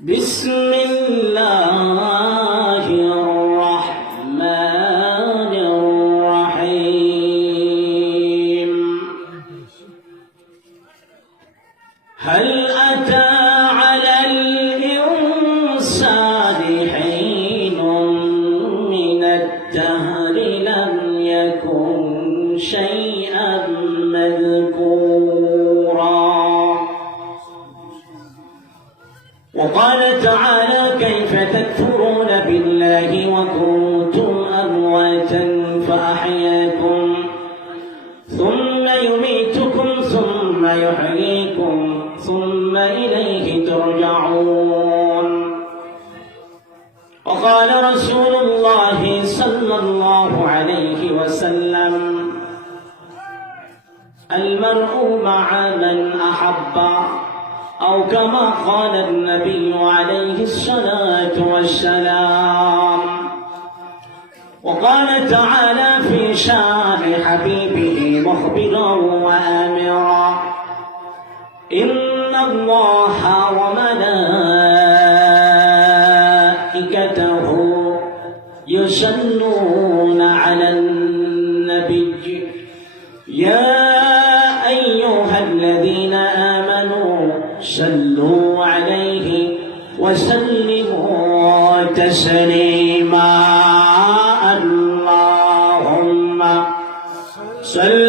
বিসমিল্লাহ। وقال رسول الله صلى الله عليه وسلم المرء مع من أحب أو كما قال النبي عليه الصلاة والسلام. وقال تعالى في شان حبيبه مخبرا تسليما اللهم صل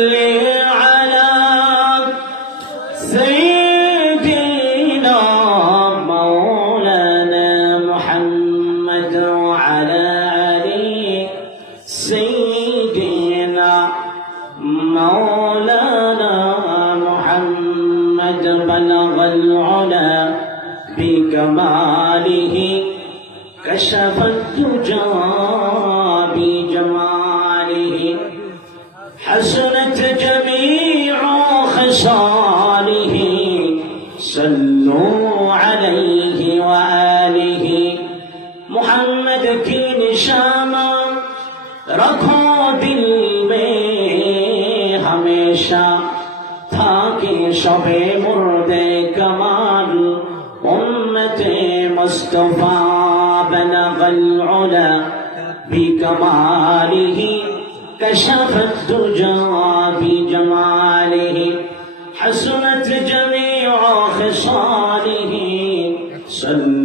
रखो दिल में हमेशा थाके शबे मुर्दे कमाल उम्मत मुस्तफा بلغ العلا بكماله كشف الدجى بجماله حسنت جميع خصاله صلى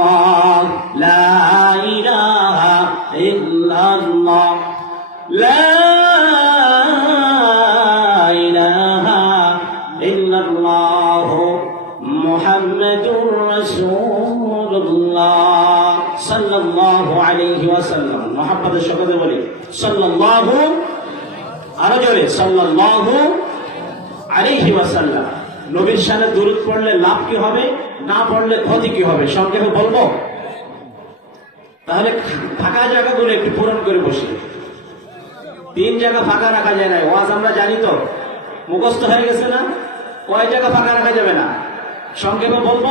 আপনাদের সকলে বলি, সাল্লাল্লাহু, আরও জোরে, সাল্লাল্লাহু আলাইহি ওয়াসাল্লাম। নবীর সামনে দূরত পড়লে লাভ কি হবে? না পড়লে ক্ষতি কি হবে? সংক্ষেপে বলব, তাহলে ফাঁকা জায়গাগুলো একটু পূরণ করে বসে। তিন জায়গা ফাঁকা রাখা যায় না ওয়াজ আমরা জানি তো। মুখস্থ হয়ে গেছে না? কয় জায়গা ফাঁকা রাখা যাবে না? সংক্ষেপে বলব,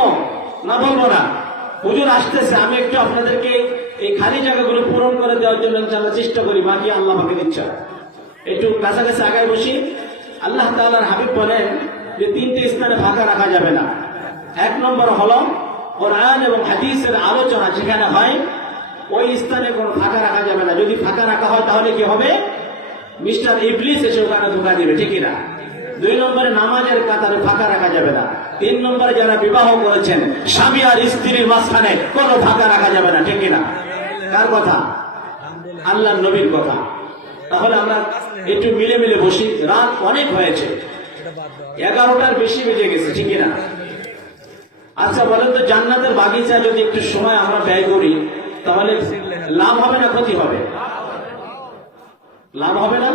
না বলব না। হুজুর আসতেছে, আমি একটু আপনাদেরকে এই খালি জায়গাগুলো পূরণ করে দেওয়ার জন্য ইনশাআল্লাহ চেষ্টা করি, বাকি আল্লাহ পাকে ইচ্ছা একটু কাছাকাছি আগায় বসি। আল্লাহ তাআলার হাবিব বলেন যে তিনটে স্থানে ফাঁকা রাখা যাবে না। এক নম্বর হলো কোরআন এবং হাদিসের আলোচনা যেখানে হয়, ওই স্থানে কোনো ফাঁকা রাখা যাবে না। যদি ফাঁকা রাখা হয় তাহলে কি হবে? মিস্টার ইবলিস এসে ওখানে ধোকা দিবে, ঠিকই না? দুই নম্বরে নামাজের কাতারে ফাঁকা রাখা যাবে না। তিন নম্বরে যারা বিবাহ করেছেন, স্বামী আর স্ত্রীর মাঝখানে কোনো ফাঁকা রাখা যাবে না, ঠিকই না? কার কথা? আল্লাহ নবীর কথা। তাহলে আমরা একটু মিলে মিলে বসি। রাত অনেক হয়েছে। এগারোটার বেশি বেজে গেছে ঠিকই না আচ্ছা বলেন তো, জান্নাতের বাগিচা যদি একটু সময় আমরা ব্যয় করি, তাহলে লাভ হবে না ক্ষতি হবে? লাভ হবে না?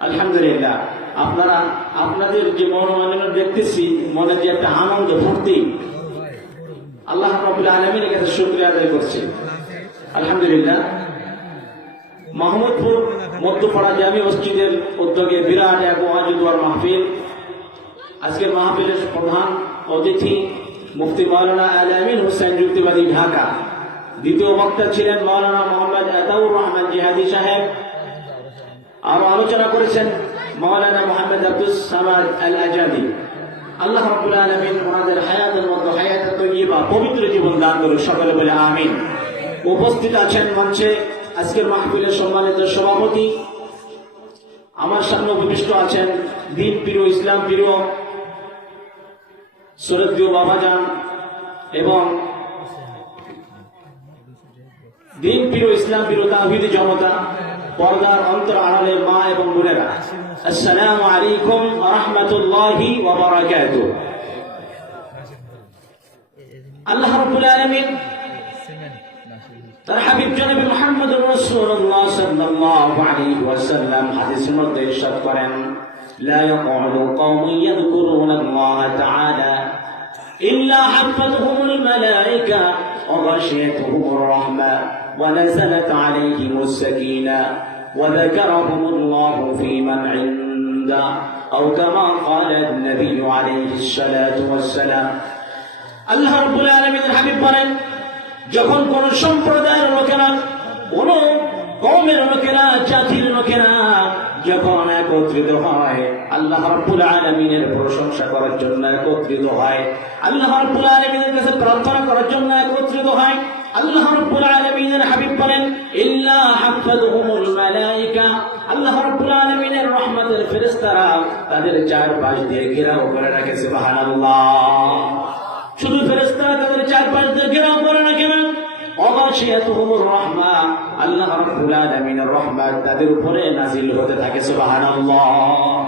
আলহামদুলিল্লাহ। আপনারা, আপনাদের যে মনোরঞ্জন দেখতেছি মনে যে একটা আনন্দ, ফুর্তি, আল্লাহ রাবুল আলমীর কাছে শুক্রিয়া আদায় করছি। আলহামদুলিল্লাহ। মাহমুদপুর, মধ্যপাড়া জামি মসজিদের উদ্যোগে বিরাট এক ওয়াজুদ্দার মাহফিল। আজকের মাহফিলের প্রধান অতিথি মুফতি মাওলানা আলামিন হোসেন যুক্তিবাদী ঢাকা। দ্বিতীয় বক্তা ছিলেন মাওলানা মোহাম্মদ আতাউর রহমান জিহাদি সাহেব। আরও আলোচনা করেছেন মাওলানা মোহাম্মদ আব্দুল সামাদ আল আজাদি আল্লাহ রাব্বুল আলামিন ওনাদের হায়াতের মধ্যে হায়াত তৈয়বা, পবিত্র জীবন দান করুন সকলে বলে আমিন। উপস্থিত আছেন মঞ্চে আজকের মাহফিলের সম্মানিত সভাপতি। আমার সামনে উপবিষ্ট আছেন দিন প্রিয় ইসলাম প্রিয় সুরতীয় বাবাজান এবং দিন প্রিয় ইসলাম প্রিয় তাহিদি জনতা, পর্দার অন্তর আড়ালের মা এবং বোনেরা। আসসালামু আলাইকুম রহমতুল্লাহি আল্লাহ রাব্বুল আলামিন তার হাবিব জনাবি মুহাম্মদুর রাসূলুল্লাহ সাল্লাল্লাহু আলাইহি ওয়াসাল্লাম হাদিসের মধ্যে ইরশাদ করেন لا يقعد قوم يذكرون الله تعالى إلا حفتهم الملائكة وغشيتهم الرحمة ونزلت عليهم السكينة وذكرهم الله في من عنده أو كما قال النبي عليه الصلاة والسلام আল্লাহ রব্বুল আলামিনের হাবিব বলেন যখন কোন সম্প্রদায়ের লোকেরা, কোন কৌমের লোকেরা, জাতির লোকেরা যখন একত্রিত হয়, আল্লাহ রাব্বুল প্রশংসা করার জন্য একত্রিত হয়, আল্লাহ রাব্বুল আলামিনের কাছে প্রার্থনা করার জন্য একত্রিত হয়, আল্লাহ রাব্বুল হাবিব বলেন হাফাযুহুমুল মালায়েকা আল্লাহ রহমতের ফেরেশতারা তাদের চারপাশ দিয়ে ঘেরাও করে রাখে, সুবহানাল্লাহ। শুধু ফেরেস্তারা তাদের চারপাশ দিয়ে ঘেরাও কেন রাহমা, আল্লাহ তাদের উপরে নাজিল হতে থাকে, সুবহানাল্লাহ।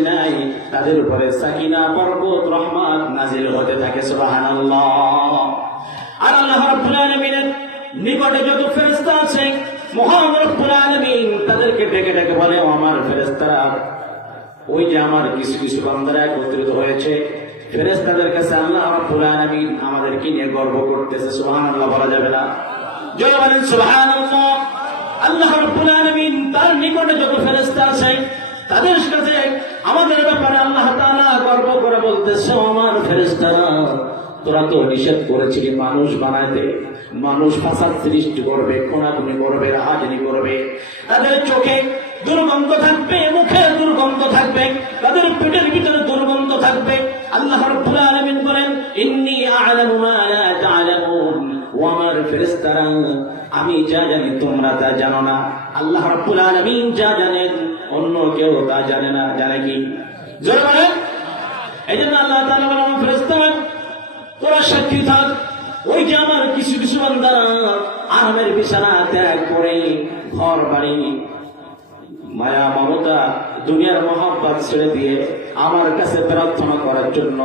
নাই, তাদের উপরে সাকিনা, বরকত, রহমত নাজিল হতে থাকে, সুবহানাল্লাহ। আর আল্লাহ রাব্বুল আলামিনের নিকটে যত ফেরেশতা আছে, মহান তাদেরকে ডেকে ডেকে বলে আমার ফেরেশতারা, ওই যে আমার কিছু কিছু বান্দারা একত্রিত হয়েছে। ফেরেশতাদের কাছে আল্লাহ রাব্বুল আলামিন আমাদেরকে নিয়ে গর্ব করতেছে। সুবহানাল্লাহ বলা যাবে না? জয় বলেন, সুবহানাল্লাহ। আল্লাহ রাব্বুল আলামিন তার নিকটে যত ফেরেশতা আছে, তাদের কাছে আমাদের ব্যাপারে আল্লাহ তাআলা গর্ব করে বলতেছে, "ও আমার ফেরেশতারা তোরা তো নিষেধ করেছিলি মানুষ বানাইতে, মানুষ ফাসাদ সৃষ্টি করবে কোনাকুনি করবে, রাহাজানি করবে। তাদের চোখে দুর্গন্ধ থাকবে, মুখে দুর্গন্ধ থাকবে, তাদের পেটের ভিতরে দুর্গন্ধ থাকবে। আল্লাহ রাব্বুল আলামিন বলেন, ইন্নী আ'লামু মা লা তা'লামুন। আমার আমি যা জানি তোমরা তা জানো না। আল্লাহ রাব্বুল আলামিন যা জানেন, অন্য কেউ তা জানে না। জানে কি? জোরে বলেন। এই জন্য আল্লাহ তাআলা বলেন ফেরেশতারা তোরা সাক্ষী থাক। ওই যে আমার কিছু কিছু বান্দারা আরামের বিছানা ত্যাগ করে ঘর বাড়ি। মায়া, মমতা, দুনিয়ার মহাব্বাত ছেড়ে দিয়ে আমার কাছে প্রার্থনা করার জন্য,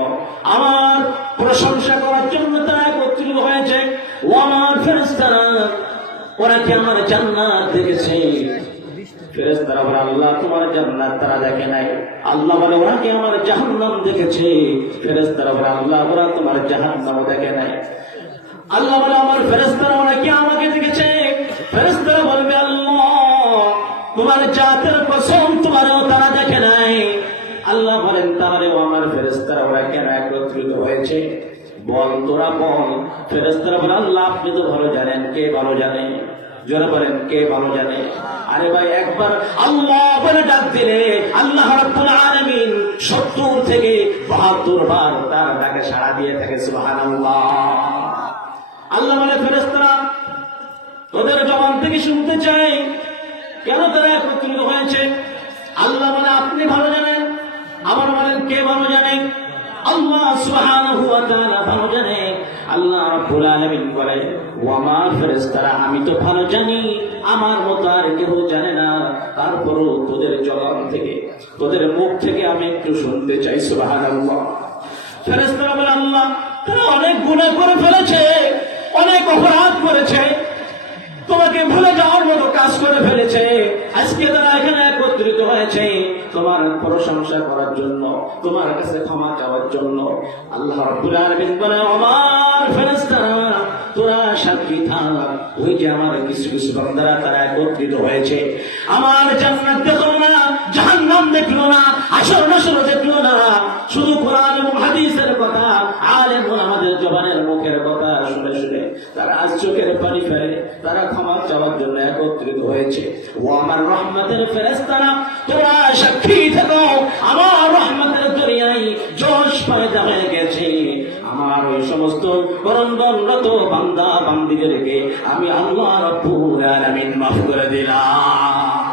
আমার প্রশংসা করার জন্য তারা একত্রিত হয়েছে। ও আমার ফেরেস্তারা ওরা কি আমার জান্নাত দেখেছে? ফেরেস্তারা বলে, আল্লাহ, তোমার জান্নাত তারা দেখে নাই। আল্লাহ বলে, ওরা কি আমার জাহান্নাম দেখেছে? ফেরেস্তারা বলে, আল্লাহ, ওরা তোমার জাহান্নামও দেখে নাই। আল্লাহ বলে, আমার ফেরেস্তারা ওরা কি আমাকে দেখেছে? ফেরেস্তারা বলবে, আল্লাহ, তোমার জাতের কসম তোমারও তারা দেখে নাই। আল্লাহ বলেন তাহলেও আমার ফেরেস্তারা ওরা কেন একত্রিত হয়েছে? বল, তোরা বল। ফেরেস্তারা বলে, আল্লাহ, আপনি তো ভালো জানেন, কে ভালো জানে? জোরে বলেন, কে ভালো জানে? আরে ভাই, একবার আল্লাহ বলে ডাক দিলে আল্লাহ রাব্বুল আলামিন 70 থেকে 72 বার তার ডাকে সাড়া দিয়ে থাকে, সুবহানাল্লাহ। আল্লাহ বলে, ফেরেশতারা, তোদের জবান থেকে শুনতে চাই। কেন তারা একত্রিত হয়েছে? আল্লাহ বলে, আপনি ভালো জানেন। আবার বলেন, কে ভালো জানেন আল্লাহ সুবহানাহু ওয়া তাআলা ভালো জানে। আল্লাহ রাব্বুল আলামিন বলে ও ফেরেস্তারা আমি তো ভালো জানি, আমার মতো আর কেউ জানে না। তারপরও তোদের জবান থেকে, তোদের মুখ থেকে আমি একটু শুনতে চাই, সুবহানাল্লাহ। ফেরেস্তারা বলে, আল্লাহ, তারা অনেক গুণা করে ফেলেছে, অনেক অপরাধ করেছে। তোমাকে ভুলে যাওয়ার মতো কাজ করে ফেলেছে। আজকে তারা এখানে একত্রিত হয়েছে তোমার প্রশংসা করার জন্য, তোমার কাছে ক্ষমা চাওয়ার জন্য। আল্লাহ রাব্বুল আলামিন আমার ফেরেশতারা, তোরা সাক্ষী থাক। ওই যে আমার কিছু কিছু বান্দারা তারা একত্রিত হয়েছে। আমার জান্নাত দেখল না, জাহান্নাম দেখল না, আসর নসর দেখল না। শুধু কোরআন এবং হাদিসের কথা, আলেম আমাদের জবানের মুখের কথা। শুনে শুনে তারা আজ চোখের পানি ফেলে, তারা ক্ষমা চাওয়ার জন্য একত্রিত হয়েছে। ও আমার রহমতের ফেরেস্তারা তোরা সাক্ষী থাকো, আমার রহমতের দরিয়াই জোশ পয়দা হয়ে গেছে। আমার ওই সমস্ত করন্দনরত বান্দা বান্দিদেরকে আমি আল্লাহ রব্বুল আলামিন মাফ করে দিলাম।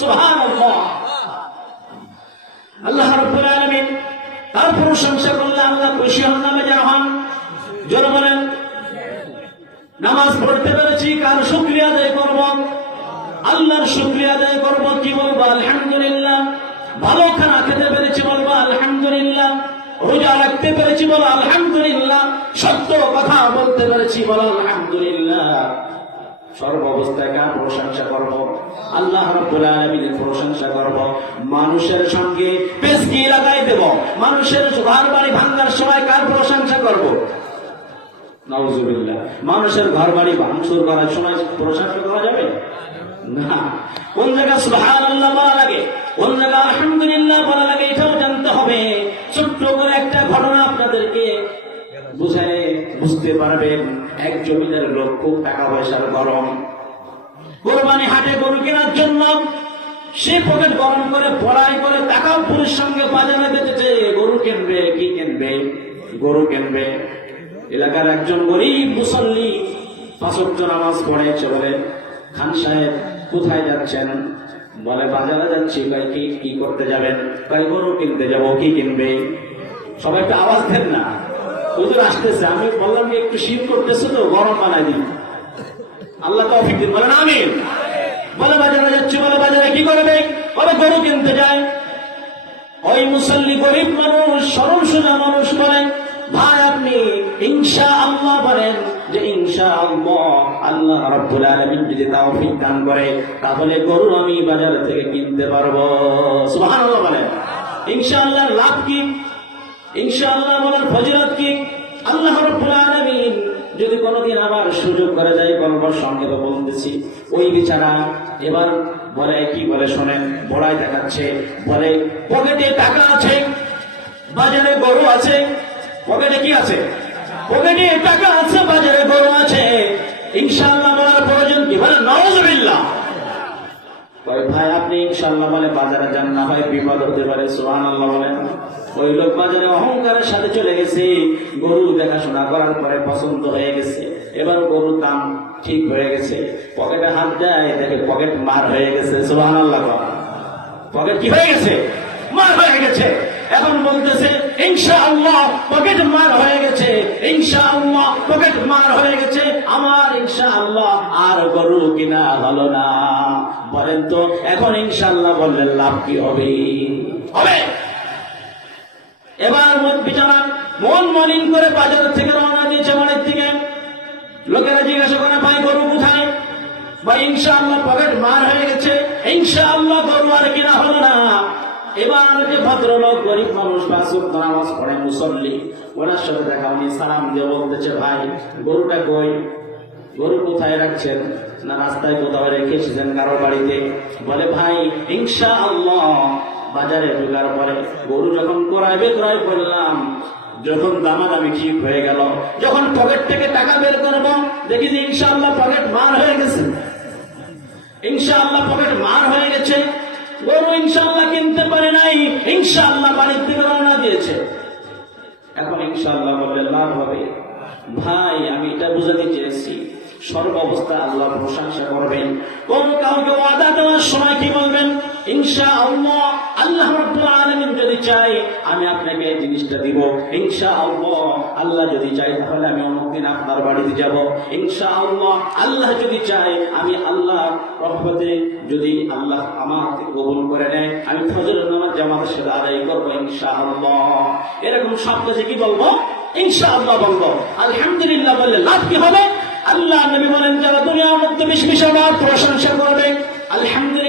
সুবহানাল্লাহ। আল্লাহ রব্বুল আলামিন তার প্রশংসা রোজা রাখতে পেরেছি বলো, আলহামদুলিল্লাহ। সত্য কথা বলতে পেরেছি বলো, আলহামদুলিল্লাহ। অবস্থায় কার প্রশংসা প্রশংসা মানুষের সঙ্গে মানুষের ঘর বাড়ি সময় কার প্রশংসা মানুষের ঘর বাড়ি ভাঙচুর করার সময় প্রশংসা করা যাবে? না। কোন জায়গা সুবহানাল্লাহ বলা লাগে? জায়গা আলহামদুলিল্লাহ বলা লাগে, এটাও জানতে হবে। ছোট্ট করে একটা ঘটনা আপনাদেরকে বুঝায় বুঝতে পারবেন। এক জমিদার লোক খুব টাকা পয়সার গরম। কোরবানি হাটে গরু কেনার জন্য সে পকেট গরম করে পড়াই করে টাকা পুরুষ সঙ্গে বাজারে যেতেছে গরু কিনবে, কি কিনবে? গরু কিনবে। এলাকার একজন গরিব মুসল্লি পাঁচক্য নামাজ পড়েছে বলে, খান সাহেব, কোথায় যাচ্ছেন? বলে, বাজারে যাচ্ছি ভাই কি কি করতে যাবেন? ভাই গরু কিনতে যাব, কি কিনবে? সবাই একটু আওয়াজ দেন না। হুজুর আসতেছে, আমি বললাম কি, একটু শীত করতেছে তো, গরম বানাই দিন। আল্লাহ তৌফিক দিন, বলেন, আমিন। বলে, বাজারে যাচ্ছি, বলে, বাজারে কি করবে? বলে, গরু কিনতে যায় ওই মুসল্লি গরিব মানুষ, সরল সোজা মানুষ বলেন ভাই, আপনি ইনশা আল্লাহ বলেন যে ইনশা আল্লাহ রব্বুল আলামিন যদি তৌফিক দান করে, তাহলে গরু আমি বাজার থেকে কিনতে পারব। সুবহানাল্লাহ বলেন। ইনশাআল্লাহ লাভ কি? ইনশাআল্লাহ বলার ফজিলত কি? আল্লাহ রব্বুল আলামিন যদি কোনোদিন আবার সুযোগ করে দেয় গল্পর সঙ্গে তো বলতেছি, ওই বিচারা এবার বলে, কি বলে শোনেন বড়াই দেখাচ্ছে, বলে, পকেটে টাকা আছে, বাজারে গরু আছে, পকেটে কি আছে? পকেটে টাকা আছে, বাজারে গরু আছে। ইনশাআল্লাহ বলার প্রয়োজন কি? বলে নওয়াজবিল্লাহ। ভাই, আপনি ইনশাল্লাহ বলে বাজারে যান না হয় বিপদ হতে পারে সোহান আল্লাহ বলেন। ওই লোক বাজারে অহংকারের সাথে চলে গেছে। গরু দেখাশোনা করার পরে পছন্দ হয়ে গেছে। এবার গরুর দাম ঠিক হয়ে গেছে। পকেটে হাত দেয় দেখে পকেট মার হয়ে গেছে সোহান আল্লাহ পকেট কি হয়ে গেছে? মার হয়ে গেছে। এখন বলতেছে ইনশা আল্লাহ পকেট মার হয়ে গেছে। ইনশা আল্লাহ পকেট মার হয়ে গেছে। আমার ইনশা আল্লাহ আর গরু কিনা হলো না। বলেন তো, এখন ইনশাল্লাহ বললেন লাভ কি হবে? হবে। এবার বিচারা মন মলিন করে বাজার থেকে রওনা দিয়েছে বাড়ির থেকে লোকেরা জিজ্ঞাসা করে, ভাই, গরু কোথায়? বা ইনশাআল্লাহ পকেট মার হয়ে গেছে। ইনশাআল্লাহ গরু আর কিনা হলো না। এবার যে ভদ্রলোক, গরিব মানুষ বা সুপ্ত নামাজ পড়ে, মুসল্লি, ওনার সাথে দেখা উনি সালাম দিয়ে বলতেছে, ভাই, গরুটা কই? গরু কোথায় রাখছেন? না রাস্তায় কোথাও রেখে এসেছেন কারও বাড়িতে? বলে, ভাই ইনশা আল্লাহ বাজারে ঢোকার পরে গরু যখন ক্রয় করলাম, যখন দামাদামি ঠিক হয়ে গেল, যখন পকেট থেকে টাকা বের করব, দেখি যে ইনশাআল্লাহ পকেট মার হয়ে গেছে। ইনশাআল্লাহ পকেট মার হয়ে গেছে। গরু ইনশাল্লাহ কিনতে পারে নাই। ইনশাল্লাহ বাড়ির থেকে রওনা দিয়েছে। এখন ইনশাল্লাহ বললে লাভ হবে। ভাই, আমি এটা বুঝাতে চেয়েছি। সর্ব অবস্থা আল্লাহ প্রশংসা করবেন। কোন কাউকে ওয়াদা দেওয়ার সময় কি বলবেন? ইনশা আল্লাহ রাব্বুল যদি আমি আপনাকে এই জিনিসটা দিব। আল্লাহ যদি তাহলে আমি দিন আপনার বাড়িতে যাব। ইনশা আল্লাহ যদি চাই আমি আল্লাহ রহমতে যদি আল্লাহ আমাকে কবুল করে নেয়, আমি ফজর নামাজ জামাতের সাথে আদায় করব ইনশা আল্লাহ এরকম কাছে কি বলব? বলব। আলহামদুলিল্লাহ বললে লাভ কি হবে? আল্লাহ নবী বলেন, যারা দুনিয়ার মধ্যে বেশি বেশি প্রশংসা করবে, আলহামদুলিল্লাহ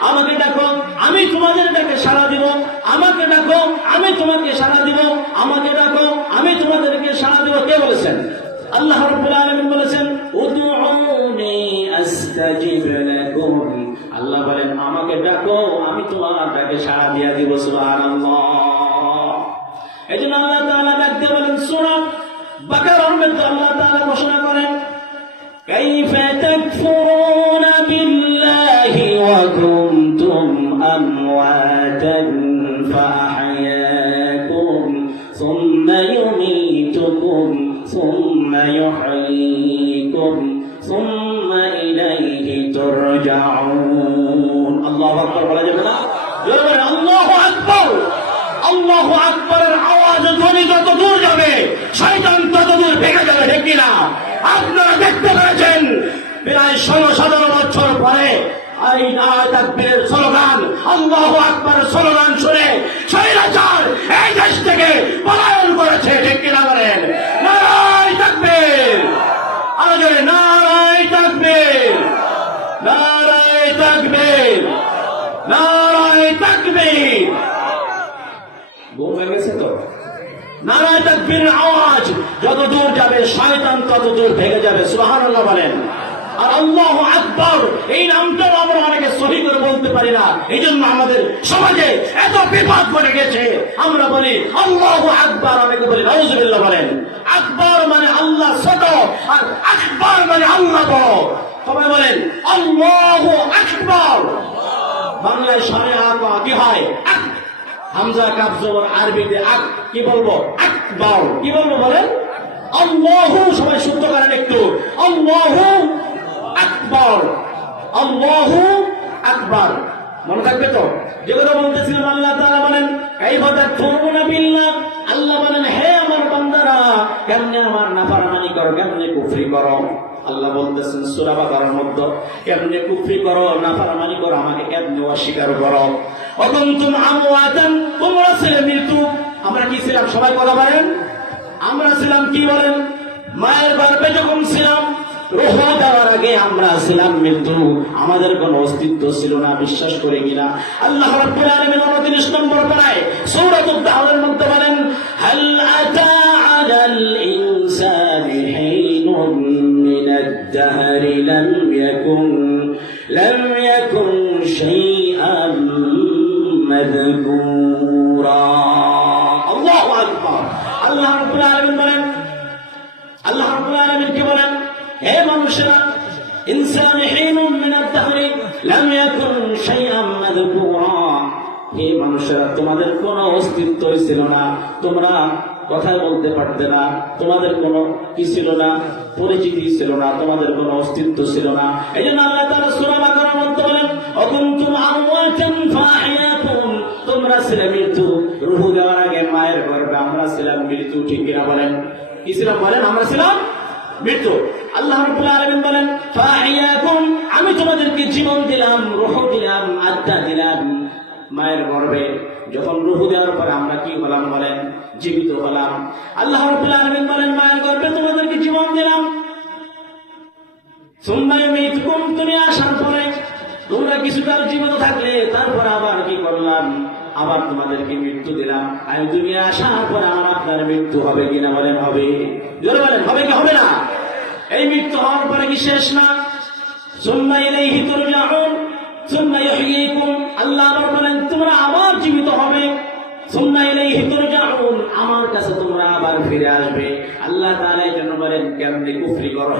আমাকে ডাকো, আমি তোমাদের ডাকে সাড়া দিব। আমাকে ডাকো, আমি তোমাকে সাড়া দিব। আমাকে ডাকো, আমি তোমাদেরকে সাড়া দিব। কে বলেছেন? আল্লাহ রাব্বুল বলেছেন বলে ডাকো আমি তোমার ডাকে সারা দিয়া দিব সুবাহ এই জন্য আল্লাহ তাআলা ডাকতে বলেন সোনা বাকার আল্লাহ তাআলা ঘোষণা করেন কাই ভেঙে যাবে ঠিক কিনা? আপনারা দেখতে পেরেছেন, প্রায় ষোলো সতেরো বছর পরে এই না তাকবীরের স্লোগান, আল্লাহ আকবরের স্লোগান শুনে স্বৈরাচার এই দেশ থেকে পলায়ন করেছে ঠিক কিনা বলেন নারায় তাকবীর আরও জোরে নারায় তাকবীর নারায় তাকবীর নারায় তাকবীর ঘুম হয়ে গেছে তো নারায় তাকবীরের আওয়াজ যত দূর যাবে দূর ভেঙে যাবে, সুবহানাল্লাহ বলেন। আর আল্লাহ আকবর, এই নামটাও আমরা অনেকে সহি করে বলতে পারি না। এই জন্য আমাদের সমাজে এত বিপদ ঘটে গেছে। আমরা বলি, আল্লাহ আকবর অনেকে বলি নজরুল্লাহ বলেন। আকবর মানে আল্লাহ ছোট, আর আকবর মানে আল্লাহ সবাই বলেন, আল্লাহ আকবর বাংলায় সারে আকা কি হয়? হামজা কাপজর আরবিতে আক, কি বলব? আকবর। কি বলব বলেন? আল্লাহু, সবাই শুদ্ধ করেন একটু। আল্লাহু আকবর। আল্লাহু আকবর। মনে থাকবে তো? যে যেগুলো বলতেছিলাম, আল্লাহ তাআলা বলেন এই কথা তুমুনা বিল্লাহ। আল্লাহ বলেন, হে আমার বান্দারা, কেমনে আমার নাফরমানি করো, কেমনে কুফরি করো? আল্লাহ বলতেছেন, সূরা বাকারার মধ্যে, কেমনে কুফরি করো, নাফরমানি করো, আমাকে কেমনে অস্বীকার করো? অকুনতুম আমওয়াতান, তোমরা ছিলে মৃত্যু। আমরা কি ছিলাম? সবাই কথা বলেন। আমরা ছিলাম কি বলেন? মায়ের গর্ভে যখন ছিলাম, রোহ দেওয়ার আগে আমরা ছিলাম মৃত্যু আমাদের কোনো অস্তিত্ব ছিল না, বিশ্বাস করে কিনা আল্লাহ রাব্বুল আলামিন 29 নম্বর মধ্যে বলেন মাযকুরা। আল্লাহ রাব্বুল আলামিন বলেন, আল্লাহ রাব্বুল আলামিন কি বলেন? হে মানুষেরা, ইনসান হিনুম মিন আদ-দাহর লাম ইয়াকুন শাইআন মাযকুরা। হে মানুষেরা, তোমাদের কোনো অস্তিত্ব ছিল না। তোমরা কথা বলতে পারতে না। তোমাদের কোনো কি ছিল না? পরিচিতি ছিল না। তোমাদের কোনো অস্তিত্ব ছিল না। এই জন্য আল্লাহ তাআলা সূরা বাকারার মধ্যে বলেন, অকুনতুম আমওয়াতান ফাহিয়াকুম তোমরা ছিলে মৃত্যু, রূহ দেওয়ার আগে মায়ের গর্ভে আমরা ছিলাম মৃত্যু, ঠিক কিনা বলেন? কি ছিলাম বলেন? আমরা ছিলাম মৃত্যু। আল্লাহ রাব্বুল বলেন আমি তোমাদেরকে জীবন দিলাম, রূহ দিলাম আত্মা দিলাম মায়ের গর্ভে। যখন রূহ দেওয়ার পরে আমরা কি হলাম বলেন? জীবিত হলাম। আল্লাহ রাব্বুল আলামিন বলেন, মায়ের গর্বে তোমাদেরকে জীবন দিলাম। সুম্মায় মৃত্যুকুম তুমি আসার পরে তোমরা কিছুকাল জীবিত থাকলে, তারপর আবার কি করলাম? আবার তোমাদেরকে মৃত্যু দিলাম। আমি তুমি আসার পর আমার আপনার মৃত্যু হবে কিনা বলেন, হবে। জোরে বলেন, হবে কি হবে না? এই মৃত্যু হওয়ার পরে কি শেষ না? সুম্মা ইলাইহি তুরজাউন আল্লাহ বলেন, তোমরা আবার জীবিত হবে। আমার কাছে তোমরা আবার ফিরে আসবে। আল্লাহ কেমনে করো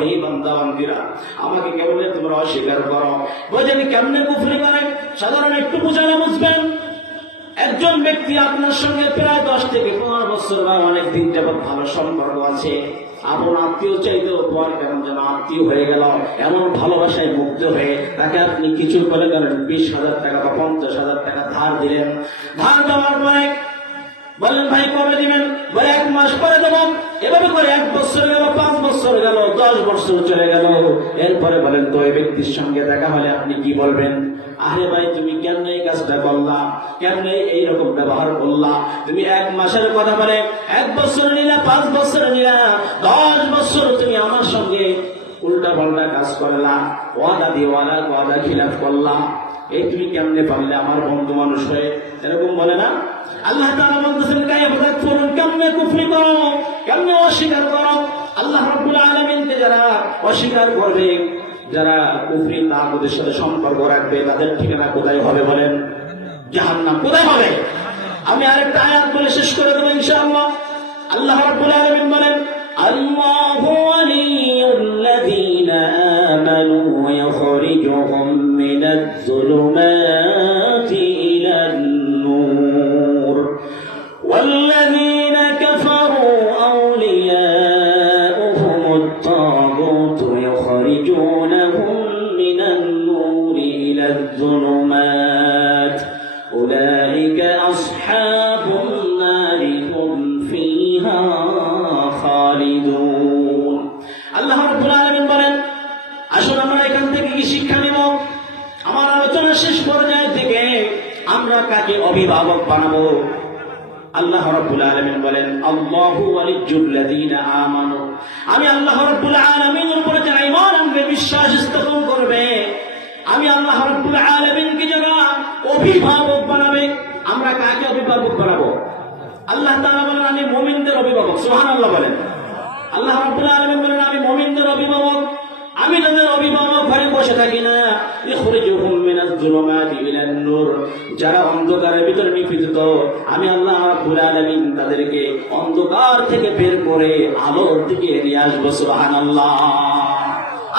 আমাকে কেমনে তোমরা অস্বীকার করো? বোঝেন কেমনে কুফরি করে সাধারণ একটু বুঝালে বুঝবেন। একজন ব্যক্তি আপনার সঙ্গে প্রায় দশ থেকে পনেরো বছর বা অনেক দিন যাবৎ ভালো সম্পর্ক আছে, আপন আত্মীয় চাইতেও পর কেমন যেন আত্মীয় হয়ে গেল, এমন ভালোবাসায় মুগ্ধ হয়ে তাকে আপনি কিছু করে গেলেন, বিশ হাজার টাকা বা পঞ্চাশ হাজার টাকা ধার দিলেন। ধার দেওয়ার পরে বললেন ভাই, কবে দিবেন? বলে এক মাস পরে দেবো। এভাবে করে এক বছর গেল, পাঁচ বছর গেল, দশ বছর চলে গেল। এরপরে বলেন, তো এই ব্যক্তির সঙ্গে দেখা হলে আপনি কি বলবেন? আরে ভাই, তুমি কেন এই কাজটা করলা? কেন এইরকম ব্যবহার করলা? তুমি এক মাসের কথা বলে, এক বছর নিলা, পাঁচ বছর নিলা, দশ বছর তুমি আমার সঙ্গে উল্টা পাল্টা কাজ করলা ওয়াদা দিয়ে ওয়াদা ওয়াদা খিলাফ করলাম। এই তুমি কেমনে পারলে আমার বন্ধু মানুষ হয়ে? এরকম বলে না? আল্লাহ তাআলা বলতেছেন তাকফুরুন কেমনে কুফরি করো? কেমনে অস্বীকার করো? আল্লাহ রাব্বুল যারা অস্বীকার করবে, যারা কুফরি তাগুদের সাথে সম্পর্ক রাখবে, তাদের ঠিকানা কোথায় হবে বলেন? জাহান্নাম কোথায় হবে? আমি আরেকটা আয়াত বলে শেষ করে দেবো ইনশাআল্লাহ। আল্লাহ রাব্বুল আলামিন বলেন, আল্লাহু الذين آمنوا يخرجهم من الظلمات আল্লাহ বলেন, আল্লাহু আমানু। আমি আল্লাহ উপরে যারা আনবে, বিশ্বাস স্থাপন করবে। আমি আল্লাহ যারা অভিভাবক বানাবে, আমরা কাকে অভিভাবক বানাবো? আল্লাহ তাআলা বলেন, আমি মুমিনদের অভিভাবক। সুবহানাল্লাহ বলেন। আল্লাহ রাব্বুল আলামিন বলেন, আমি মুমিনদের অভিভাবক। আমি তাদের অভিভাবক ঘরে বসে থাকি না। ইখরিজুহুম যারা অন্ধকারের ভিতরে নিপীড়িত, আমি আল্লাহ আলামিন তাদেরকে অন্ধকার থেকে বের করে আলোর দিকে নিয়ে আসব, সুবহানাল্লাহ।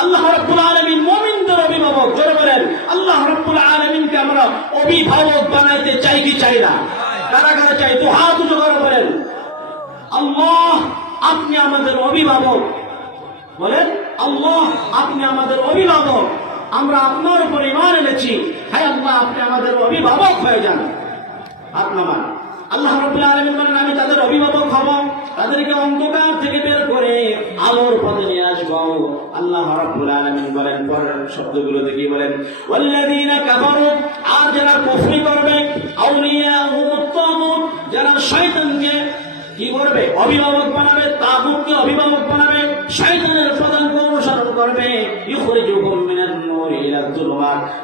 আল্লাহ রাব্বুল আলামিন অভিভাবক, জোরে বলেন, আল্লাহ রাব্বুল আলামিনকে আমরা অভিভাবক বানাইতে চাই কি চাই না? কারা কারা চাই তো হাত উঁচু করে বলেন, আল্লাহ আপনি আমাদের অভিভাবক। বলেন, আল্লাহ আপনি আমাদের অভিভাবক। আমরা আপনার উপর ইমান এনেছি। হ্যাঁ আল্লাহ, আপনি আমাদের অভিভাবক হয়ে যান। আপনার আল্লাহ রবুল্লা আলমিন বলেন, আমি তাদের অভিভাবক হব। তাদেরকে অন্ধকার থেকে বের করে আলোর পথে নিয়ে আসব। আল্লাহ রব্বুল আলামিন বলেন, পরের শব্দগুলো দেখি বলেন, ওয়াল্লাযীনা কাফারু, আর যারা কুফরি করবে আউলিয়াহুমুত তাগুত যারা শয়তানকে কি করবে? অভিভাবক বানাবে, তাগুতকে অভিভাবক বানাবে, শয়তানের প্রধানকে অনুসরণ করবে, ইখরিজুহুম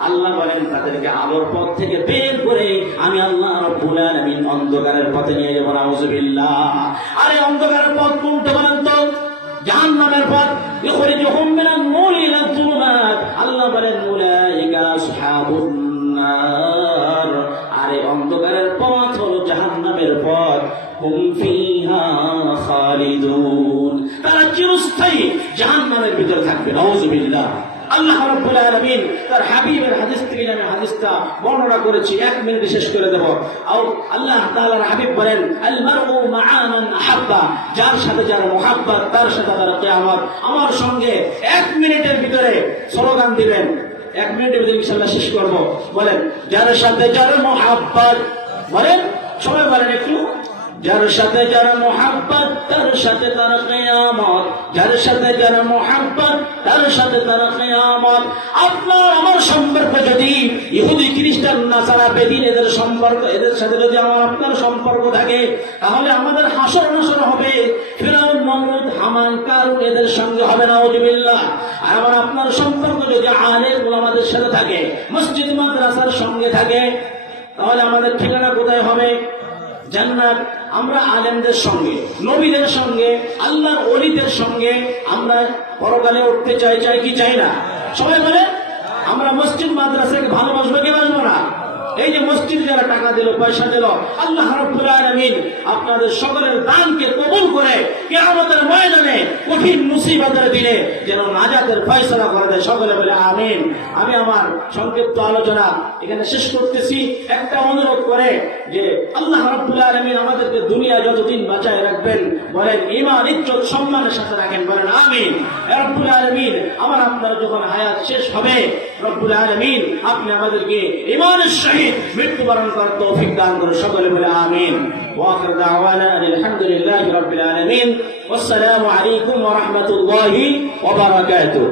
আল্লাহ বলেন, তাদেরকে আলোর পথ থেকে বের করে আমি আল্লাহ অন্ধকারের পথে নিয়ে যাব, নাউজুবিল্লাহ। আরে, অন্ধকারের পথ কোনটা বলেন তো? জাহান্নামের পথ। পথ হলো জাহান্নামের পথ। হুম ফিহা খালিদুন। তারা চিরস্থায়ী জাহান্নামের ভিতরে থাকবে, নাউজুবিল্লাহ। আল্লাহ রাব্বুল আলামিন তার হাবিবের হাদিস থেকে আমি হাদিসটা বর্ণনা করেছি, এক মিনিটে শেষ করে দেব। আর আল্লাহ তাআলার হাবিব বলেন আল মারউ মাআ মান যার সাথে যার মুহাব্বত, তার সাথে তার কিয়ামত। আমার সঙ্গে এক মিনিটের ভিতরে স্লোগান দিবেন। এক মিনিটের ভিতরে ইনশাআল্লাহ শেষ করব। বলেন, যার সাথে যার মুহাব্বত বলেন সবাই বলেন একটু। যার সাথে যার মোহাব্বত, তার সাথে তার কেয়ামত। যার সাথে যার মোহাব্বত, তার সাথে তার কেয়ামত। আপনার আমার সম্পর্ক যদি ইহুদি, খ্রিস্টান, নাসারা, বেদিন এদের সম্পর্ক, এদের সাথে যদি আমার আপনার সম্পর্ক থাকে, তাহলে আমাদের হাসর নাসর হবে। ফেরাউন মমরুদ হামান, কারুন এদের সঙ্গে হবে না ওজবিল্লাহ আর আমার আপনার সম্পর্ক যদি আলের আমাদের সাথে থাকে, মসজিদ, মাদ্রাসার সঙ্গে থাকে, তাহলে আমাদের ঠিকানা কোথায় হবে? জান্নাত আমরা আলেমদের সঙ্গে, নবীদের সঙ্গে, আল্লাহর অলিদের সঙ্গে আমরা পরকালে উঠতে চাই চাই কি চাই না? সবাই বলে, আমরা মসজিদ, মাদ্রাসাকে ভালোবাসবো, কে বাসবো না? এই যে মসজিদ যারা টাকা দিল, পয়সা দিল, আল্লাহ রাব্বুল আপনাদের সকলের দানকে কবুল করে কেয়ামতের ময়দানে কঠিন মুসিবতের দিনে যেন নাজাতের ফয়সলা করে দেয়। সকলে বলে, আমিন। আমি আমার সংক্ষিপ্ত আলোচনা এখানে শেষ করতেছি। একটা অনুরোধ করে যে আল্লাহ রাব্বুল আলামিন আমাদেরকে দুনিয়া যতদিন বাঁচায় রাখবেন, বলেন ইমান ইজ্জত, সম্মানের সাথে রাখেন। বলেন, আমিন। রব্বুল আলামিন, আমার আপনার যখন হায়াত শেষ হবে রব্বুল আলামিন আপনি আমাদেরকে ইমানের সহিত মৃত্যুবরণ করার তৌফিক দান করে সকলে বলে আমিন واخر دعوانا ان الحمد لله رب العالمين والسلام عليكم ورحمه الله وبركاته